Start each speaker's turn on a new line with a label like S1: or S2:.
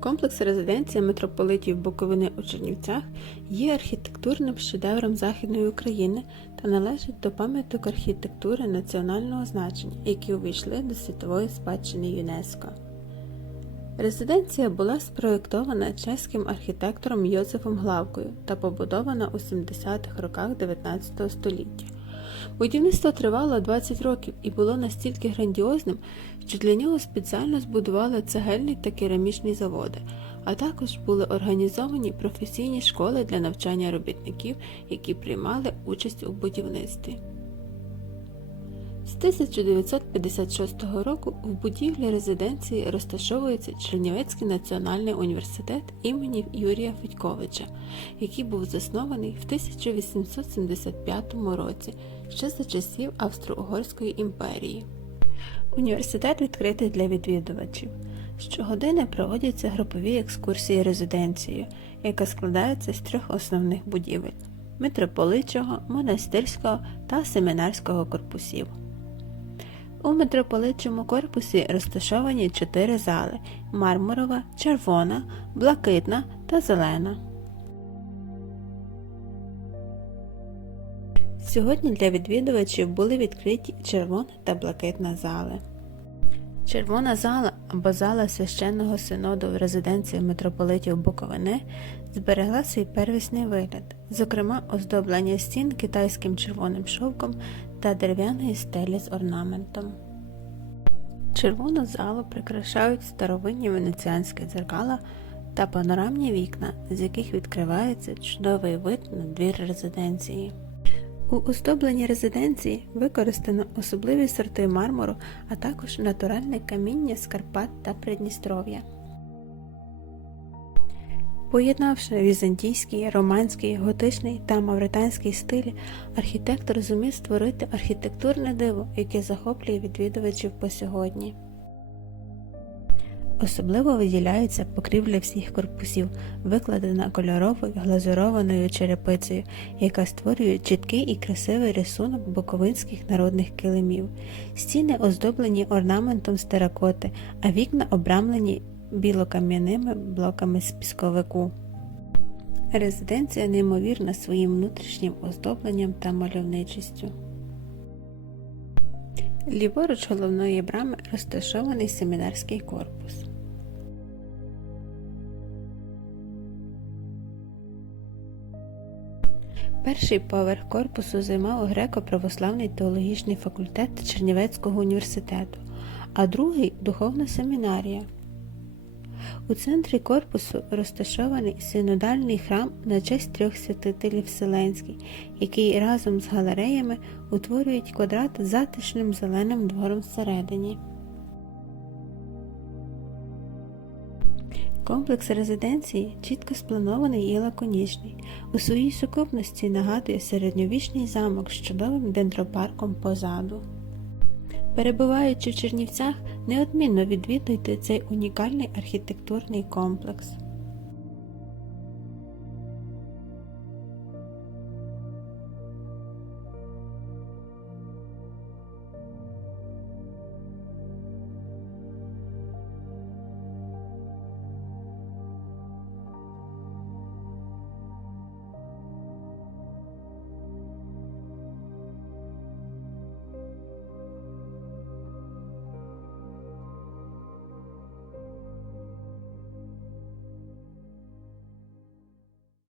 S1: Комплекс резиденція митрополитів Буковини у Чернівцях є архітектурним шедевром Західної України та належить до пам'яток архітектури національного значення, які увійшли до світової спадщини ЮНЕСКО. Резиденція була спроєктована чеським архітектором Йозефом Главкою та побудована у 70-х роках 19 століття. Будівництво тривало 20 років і було настільки грандіозним, що для нього спеціально збудували цегельні та керамічні заводи, а також були організовані професійні школи для навчання робітників, які приймали участь у будівництві. З 1956 року в будівлі резиденції розташовується Чернівецький національний університет імені Юрія Федьковича, який був заснований в 1875 році ще за часів Австро-Угорської імперії. Університет відкритий для відвідувачів. Щогодини проводяться групові екскурсії резиденцією, яка складається з трьох основних будівель митрополичого, монастирського та семінарського корпусів. У митрополитчому корпусі розташовані чотири зали мармурова, червона, блакитна та зелена. Сьогодні для відвідувачів були відкриті червона та блакитна зали. Червона зала або зала священного синоду в резиденції митрополитів Буковини зберегла свій первісний вигляд, зокрема оздоблення стін китайським червоним шовком та дерев'яної стелі з орнаментом. Червону залу прикрашають старовинні венеціанські дзеркала та панорамні вікна, з яких відкривається чудовий вид на двір резиденції. У оздобленні резиденції використано особливі сорти мармуру, а також натуральне каміння з Карпат та Придністров'я. Поєднавши візантійський, романський, готичний та мавританський стилі, архітектор зумів створити архітектурне диво, яке захоплює відвідувачів по сьогодні. Особливо виділяється покрівля всіх корпусів, викладена кольоровою глазурованою черепицею, яка створює чіткий і красивий рисунок буковинських народних килимів. Стіни оздоблені орнаментом з теракоти, а вікна обрамлені білокам'яними блоками з пісковику. Резиденція неймовірна своїм внутрішнім оздобленням та мальовничістю. Ліворуч головної брами розташований семінарський корпус. Перший поверх корпусу займав греко-православний теологічний факультет Чернівецького університету, а другий духовна семінарія. У центрі корпусу розташований синодальний храм на честь трьох святителів Вселенських, який разом з галереями утворюють квадрат з затишним зеленим двором всередині. Комплекс резиденції чітко спланований і лаконічний. У своїй сукупності нагадує середньовічний замок з чудовим дендропарком позаду. Перебуваючи в Чернівцях, неодмінно відвідуйте цей унікальний архітектурний комплекс.